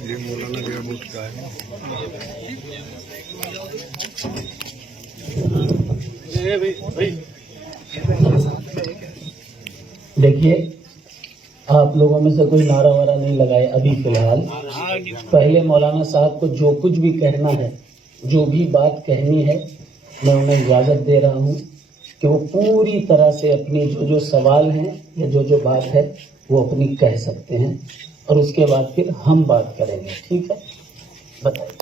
ये मौलाना मेरा बुट का है। देखिए, आप लोगों में से कोई नारा वारा नहीं लगाए अभी फिलहाल। पहले मौलाना साहब को जो कुछ भी कहना है, जो भी बात कहनी है, मैं उन्हें इजाजत दे रहा हूँ कि वो पूरी तरह से अपनी जो सवाल हैं या जो बात है वो अपनी कह सकते हैं, और उसके बाद फिर हम बात करेंगे। ठीक है, बताइए।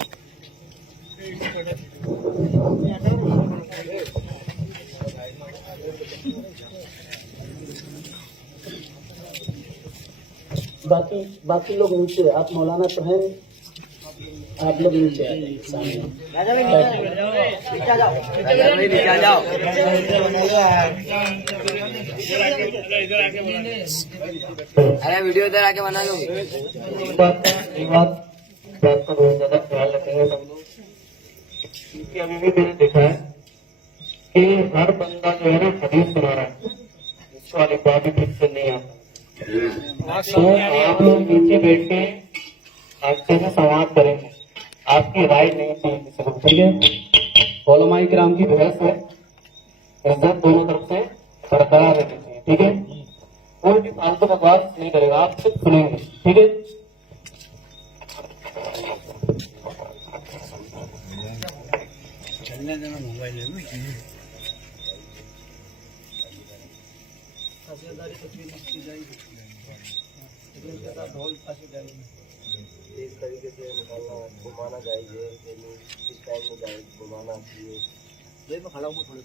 बाकी लोग नीचे, आप मौलाना तो हैं, आप लोग नीचे आइए सामने। अरे वीडियो इधर आके बना लो। बात का बहुत ज्यादा ख्याल रखेंगे सब लोग, क्योंकि अभी भी मैंने देखा है कि हर बंदा जो है ना हदीस सुना रहा है, इसको वाली बात भी ठीक से नहीं आता। तो आप लोग नीचे बैठ के आपसे से संवाद करेंगे, आपकी राय नहीं चाहिए किसी को। ठीक है, उलमाए किराम की बहस है, इज्जत दोनों तरफ से बरकरार रहनी चाहिए। ठीक है, कोई भी फालतू बकवास नहीं करेगा, आप सिर्फ सुनेंगे। ठीक है, चलने देना मोबाइल है ना। इस तरीके से निकालना, घुमाना चाहिए, किस टाइम में जाए घुमाना चाहिए। ये मैं खड़ा हूँ थोड़े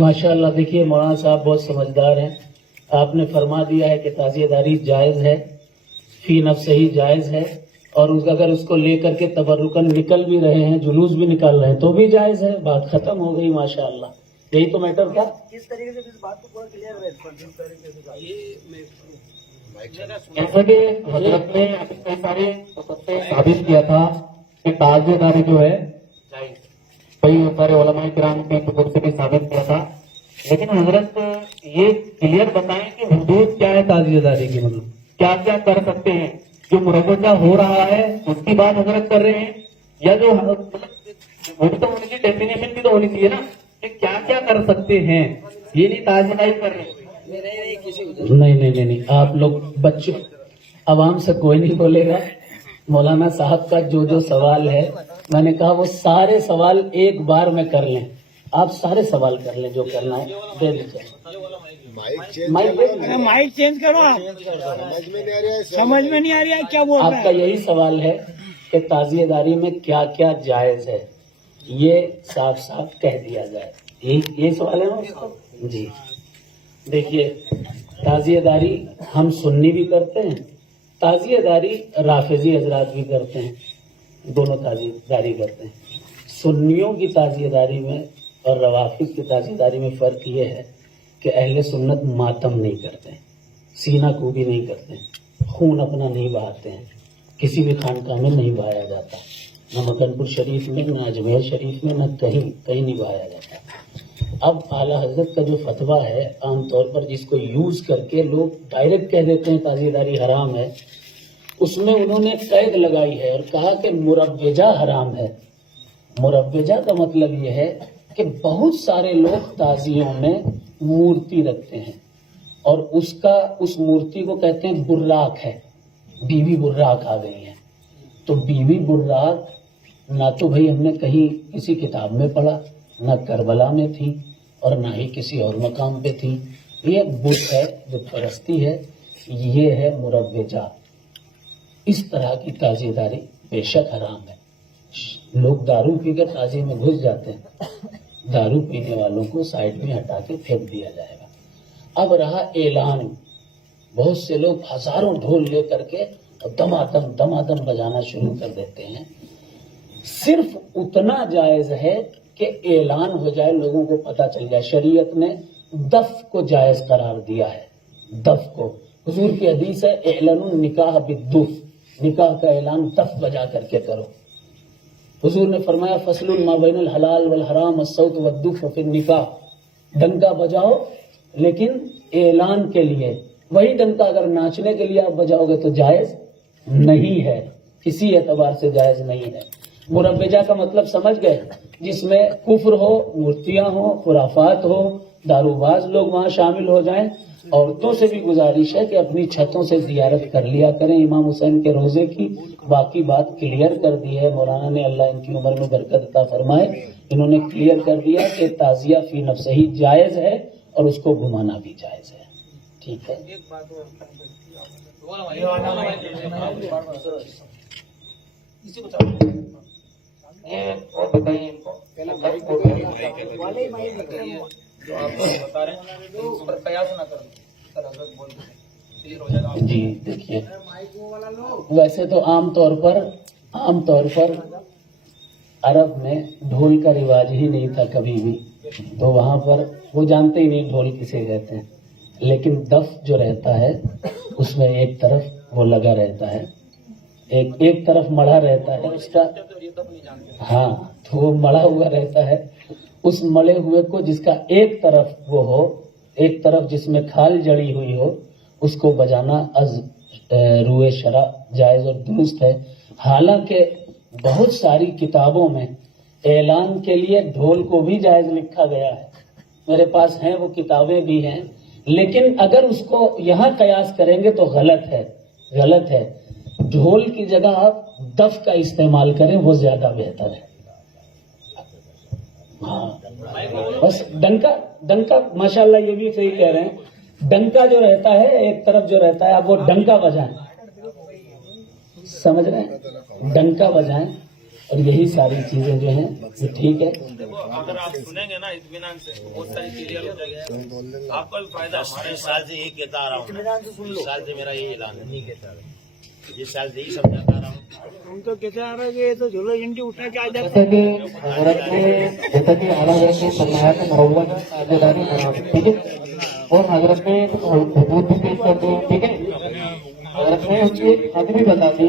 माशाअल्लाह। देखिए, मौलाना साहब बहुत समझदार हैं। आपने फरमा दिया है कि ताज़ियेदारी जायज़ है, फी नफ्से ही जायज़ है, और अगर उसको लेकर के तबर्रुकन निकल भी रहे हैं, जुलूस भी निकाल रहे हैं, तो भी जायज़ है। बात खत्म हो गई माशाअल्लाह। यही तो मैटर था। किस तरीके से इस बात को पूरा क्लियर है, जैसे कि हजरत ने कई सारे साबित किया था कि ताज़ियेदारी जो है जायज़, कई सारे उलमाए किराम की कुतुब से भी साबित किया था। लेकिन हजरत ये क्लियर बताएं कि हुदूद क्या है ताज़ियेदारी की, मतलब क्या क्या कर सकते हैं। जो मुरवजा हो रहा है उसकी बात हजरत कर रहे हैं, या जो वो तो होनी चाहिए, डेफिनेशन भी तो होनी चाहिए ना कि क्या क्या कर सकते हैं। ये नहीं ताज़ियेदारी कर रहे हैं। नहीं, आप लोग बच्चों, आवाम से कोई नहीं बोलेगा। मौलाना साहब का जो सवाल है, मैंने कहा वो सारे सवाल एक बार में कर लें। आप सारे सवाल कर लें, जो करना है दे दीजिए। माइक चेंज करो। समझ में नहीं आ रहा है क्या बोल रहा है। आपका यही सवाल है कि ताज़ियेदारी में क्या क्या जायज है, ये साफ साफ कह दिया जाए। यही सवाल है ना उसका? जी, देखिए, ताज़ियेदारी हम सुन्नी भी करते हैं, ताज़ियेदारी राफिजी हजरात भी करते हैं, दोनों ताज़ियेदारी करते हैं। सुन्नियों की ताज़ियेदारी में और रवाफिज की ताज़ियेदारी में फ़र्क ये है कि अहले सुन्नत मातम नहीं करते हैं, सीना कूबी नहीं करते हैं, खून अपना नहीं बहाते हैं, किसी भी खानकाह में नहीं बहाया जाता, न मकनपुर शरीफ में, न अजमेर शरीफ में, न कहीं नहीं बहाया जाता। अब आला हजरत का जो फतवा है, आमतौर पर जिसको यूज करके लोग डायरेक्ट कह देते हैं ताज़ियेदारी हराम है, उसमें उन्होंने कैद लगाई है और कहा कि मुरव्वजा हराम है। मुरव्वजा का मतलब यह है कि बहुत सारे लोग ताज़ियों में मूर्ति रखते हैं और उस मूर्ति को कहते हैं बुर्राक है, बीवी बुर्राक आ गई है। तो बीवी बुर्राक ना तो भाई हमने कहीं किसी किताब में पढ़ा, ना करबला में थी और ना ही किसी और मकाम पे थी। ये बुत है, बुत परस्ती है, ये है मुरव्वजा। इस तरह की ताज़ियेदारी बेशक हराम है। लोग दारू पीकर ताज़िये में घुस जाते हैं, दारू पीने वालों को साइड में हटा के फेंक दिया जाएगा। अब रहा ऐलान, बहुत से लोग हजारों ढोल लेकर के दमादम बजाना शुरू कर देते हैं। सिर्फ उतना जायज है कि ऐलान हो जाए, लोगों को पता चल जाए। शरीयत ने दफ को जायज करार दिया है। दफ को, हुजूर की हदीस है, एलानुन निकाह बिद्दुफ, निकाह का ऐलान दफ बजा करके करो। हुजूर ने फरमाया, फसलुन मा बैनल हलाल वल हराम अस्सौत वद्दुफ फिर निकाह, डंका बजाओ लेकिन ऐलान के लिए। वही डंका अगर नाचने के लिए आप बजाओगे तो जायज नहीं है, किसी एतबार से जायज नहीं है। मुरब्बेजा का मतलब समझ गए, जिसमें कुफ्र हो, मूर्तियां हो, खुराफात हो, दारूबाज लोग वहां शामिल हो जाएं। औरतों से भी गुजारिश है कि अपनी छतों से जियारत कर लिया करें इमाम हुसैन के रोजे की। बाकी बात क्लियर कर दी है मौलाना ने, अल्लाह इनकी उम्र में बरकत अता फरमाए। इन्होंने क्लियर कर दिया कि ताजिया फी नफ्स ही जायज है और उसको घुमाना भी जायज है। ठीक है। जो आप बता रहे हैं उस पर कयास ना करो, सर हजरत बोल रहे जी देखिए, वैसे तो आम तौर पर अरब में ढोल का रिवाज ही नहीं था कभी भी, तो वहां पर वो जानते ही नहीं ढोल किसे कहते हैं। लेकिन दफ जो रहता है उसमें एक तरफ वो लगा रहता है, एक तरफ मढ़ा रहता है उसका, हाँ, तो वो मढ़ा हुआ रहता है। उस मढ़े हुए को जिसका एक तरफ वो हो, एक तरफ जिसमें खाल जड़ी हुई हो, उसको बजाना अज रुए शरा जायज और दुरुस्त है। हालांकि बहुत सारी किताबों में ऐलान के लिए ढोल को भी जायज लिखा गया है, मेरे पास हैं वो किताबें भी हैं। लेकिन अगर उसको यहाँ कयास करेंगे तो गलत है। ढोल की जगह आप दफ का इस्तेमाल करें, वो ज्यादा बेहतर है। हाँ, बस डंका माशाल्लाह ये भी सही कह रहे हैं। डंका जो रहता है एक तरफ जो रहता है, आप वो डंका बजाएं, समझ रहे हैं, डंका बजाएं, और यही सारी चीजें जो हैं वो ठीक है। अगर आप सुनेंगे ना इत्मीनान से तो बहुत सारी क्लियर हो जाएगी, आपका भी फायदा। हमारे साल से यही कहता आ रहा हूँ, इस साल से मेरा यही ऐलान है, इस साल से ही समझाता आ रहा हूँ। हम तो कहते आ रहे हैं कि ये तो झोला झंडी उठा के आ जाते जैसा कि हजरत ने फरमाया कि मोहब्बत में साझेदारी करो, ठीक है, और हजरत ने हुकूक भी पेश कर दिए, ठीक है। हजरत ने उसकी हद भी बता दी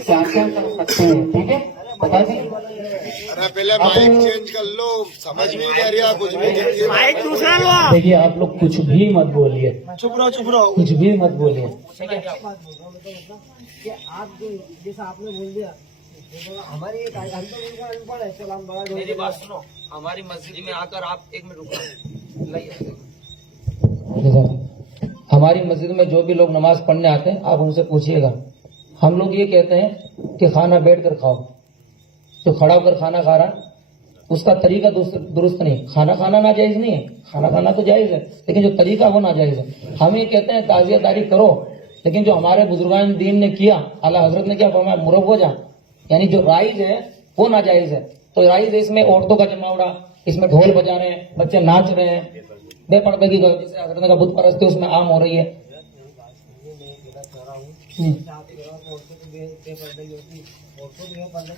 क्या क्या कर सकते हैं, ठीक है, बता दी। अरे पहले माइक चेंज कर लो, समझ में नहीं आ रहा कुछ भी। माइक दूसरा लो। देखिए आप लोग कुछ भी मत बोलिए, चुप रहो। कुछ भी मत बोलिए। कि आप जो जैसा आपने बोल दिया, हमारी हम तो बिल्कुल अनपढ़ है, चलो हम बड़ा। मेरी बात सुनो, हमारी मस्जिद में आकर आप एक मिनट रुको, हमारी मस्जिद में जो भी लोग नमाज पढ़ने आते हैं आप उनसे पूछिएगा। हम लोग ये कहते हैं कि खाना बैठ कर खाओ, जो खड़ा होकर खाना खा रहा है उसका तरीका दुरुस्त नहीं। खाना खाना नाजायज नहीं है, खाना खाना तो जायज है, लेकिन जो तरीका वो नाजायज है। हम ये कहते हैं ताजियादारी करो, लेकिन जो हमारे बुजुर्गान दीन ने किया, आला हजरत ने क्या फरमाया, मुरव्वजा, यानी जो राइज है वो नाजायज है। तो राइज है इसमें औरतों का जमावड़ा, इसमें ढोल बजा रहे हैं, बच्चे नाच रहे हैं, बेपर्दे की जैसे हजरत का बुत परस्ती उसमें आम हो रही है।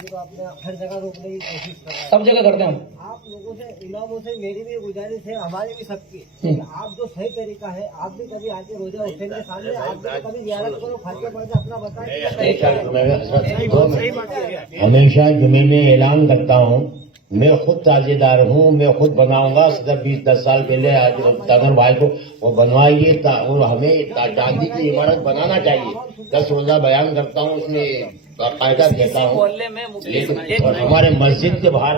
तो आपने हर जगह रोकने की कोशिश कर रहे हैं, सब जगह करते हैं हम। आप लोगों से, इमामों से मेरी भी गुजारिश है, हमारी भी सबकी, कि आप जो सही तरीका है, आप भी कभी आके रोजा हुसैन के सामने आप भी कभी जियारत करो, खाते पढ़ते अपना बताएं। हमेशा जुमे में ऐलान करता हूँ, मैं खुद ताजेदार हूँ, मैं खुद बनाऊंगा। 10 साल पहले तगन भाई को वो बनवाइए, और हमें चांदी की इमारत बनाना चाहिए। 10 रोजा बयान करता हूँ, उसमें कायदा देता हूँ, लेकिन और हमारे मस्जिद के बाहर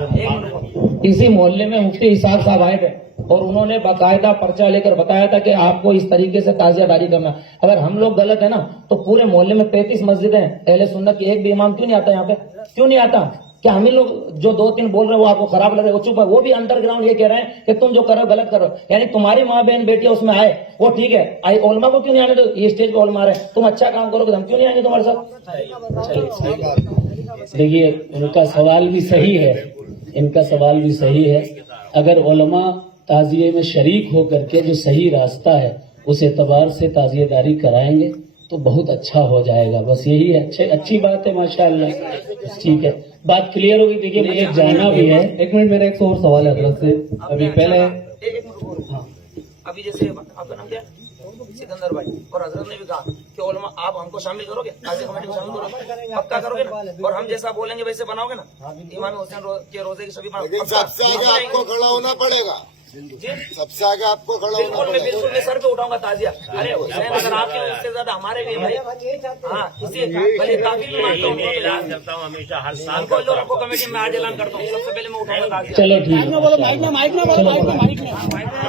इसी मोहल्ले में मुफ्ती इसाक साहब आए थे और उन्होंने बाकायदा पर्चा लेकर बताया था कि आपको इस तरीके से ताजियादारी करना। अगर हम लोग गलत है ना तो पूरे मोहल्ले में 35 मस्जिद हैं, अहले सुन्नत की एक भी इमाम क्यों नहीं आता यहाँ पे, क्यों नहीं आता? क्या हम ही लोग जो 2-3 बोल रहे हैं वो आपको खराब लग रहा है, वो चुप है। वो भी अंडरग्राउंड ये कह रहे हैं कि तुम जो करो गलत करो, यानी तुम्हारी माँ बहन बेटियां उसमें आए वो ठीक है, आई ओलमा को क्यों नहीं आने दो? ये स्टेज पे ओलमा रहे, तुम अच्छा काम करोगे हम क्यों नहीं आएंगे तुम्हारे साथ? देखिए उनका सवाल भी सही है, अगर उलमा ताजिए में शरीक हो करके जो सही रास्ता है उस एतबार से ताजिएदारी कराएंगे तो बहुत अच्छा हो जाएगा। बस यही है, अच्छी बात है माशाअल्लाह। ठीक है, बात क्लियर होगी। देखिए मुझे जाना भी है। एक मिनट, मेरा एक और सवाल है हजरत से। अभी पहले अभी जैसे आपका नाम क्या है? सिकंदर भाई, और हजरत ने भी कहा कि उलमा आप हमको शामिल करोगे, ताज़िया कमेटी में शामिल करोगे, पक्का करोगे ना? और हम जैसा बोलेंगे वैसे बनाओगे ना? इमाम हुसैन के रोजे की सभी लेकिन सबसे आगे आपको खड़ा होना पड़ेगा। सबसे आगे आपको खड़ा होना बिल्कुल पड़ेगा। मैं सर पे उठाऊंगा ताजिया। अरे हुसैन अगर आपके उससे ज्यादा हमारे भी भाई, हाँ इसी भले काफी भी मानता हूँ, मैं ऐलान करता हूँ हमेशा हर साल हमको लोग आपको कमेटी में आज ऐलान करता हूँ, सबसे पहले मैं उठाऊंगा ताजिया। चलो ठीक है। बोलो माइक में माइक में बोलो माइक में माइक में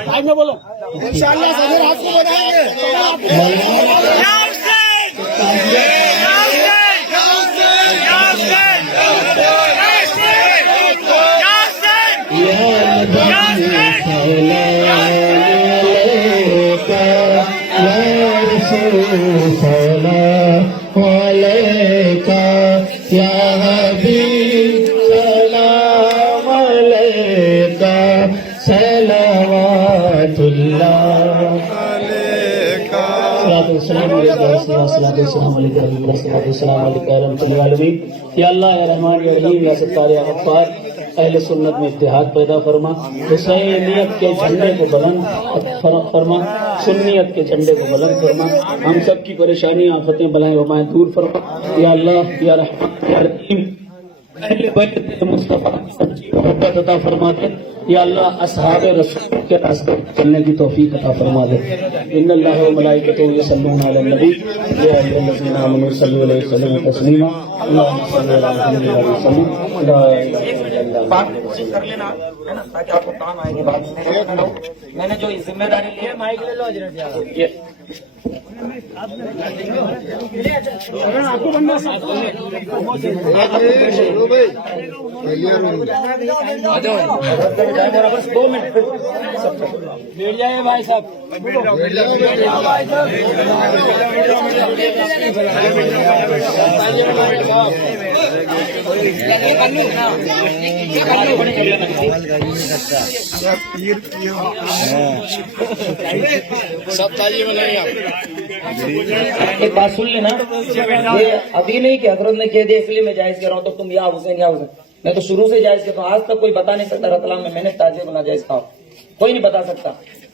माइक में बोलो इंशाल्लाह सदर आपको बताएंगे। या अल्लाह या रहमान या रहीम या सत्तार या गफ्फार अहले सुन्नत में इत्तेहाद पैदा फरमा, हुसैनियत के झंडे को बुलंद फरमा, सुन्नियत के झंडे को बुलंद फरमा, हम सब की परेशानी आफतें बलाएं वबाएं दूर फरमा। या अल्लाह या रहमान या रहीम अहले बैत मुस्तफा की मोहब्बत अता फरमा दे। या अल्लाह असहाबे रसूल के रास्ते पर चलने की तौफीक अता फरमा दे। इन्नल्लाह व मलाइकतहु यसल्लूना अलन नबी या अय्युहल्लज़ीना आमनू सल्लु अलैहि व सल्लिमू तस्लीमा। अल्लाहुम्मा सल्लि अला मुहम्मद व अला सल्लम। ला इलाहा इल्लल्लाह। बात कर लेना है ना, ताकि आपको काम आएगी बात। मैंने जो जिम्मेदारी ली है, माइक ले लो हजरत। ये आपको बंदा बोलो भाई, क्लियर हो बस 2 मिनट बैठ जाए भाई साहब। सब तालियां बनाइए आप। एक बात सुन लेना, ये अभी नहीं कि हजरत ने कह दिया इसलिए मैं जायज कर रहा हूँ तो तुम या हुसैन या हुसैन। मैं तो शुरू से जायज करता हूँ। आज तक कोई बता नहीं सकता रतलाम में मैंने ताजिया बना जायज कहा, कोई नहीं बता सकता।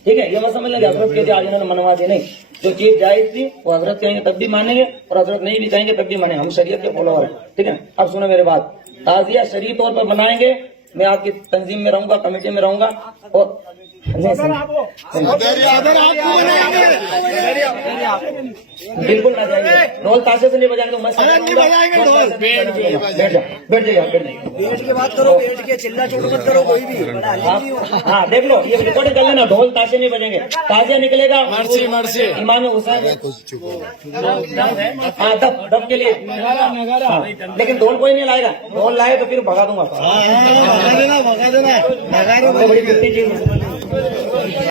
ठीक है, ये मत समझ लेंगे हजरत कहते आज इन्होंने मनवा दी। नहीं, जो चीज जायज थी वो हजरत कहेंगे तब भी मानेंगे और हजरत नहीं भी कहेंगे तब भी मानेंगे। हम शरीयत के फॉलोअर हैं। ठीक है, अब सुनो मेरे बात। ताजिया शरीय तौर पर बनाएंगे, मैं आपकी तंजीम में रहूंगा, कमेटी में रहूंगा और बिल्कुल ना जाएंगे। ढोल ताशे से नहीं बजाएंगे तो मैं बैठ जाइए, बैठ जाइए। वेट की बात करो, वेट की चिल्ला चोट मत करो कोई भी। हाँ देख लो, ये रिकॉर्डिंग कर लेना। ढोल ताशे नहीं बजेंगे, ताजिया निकलेगा इमाम हुसैन। हाँ दब के लिए, लेकिन ढोल कोई नहीं लाएगा। ढोल लाए तो फिर भगा दूंगा। भगा देना बड़ी कितनी चीज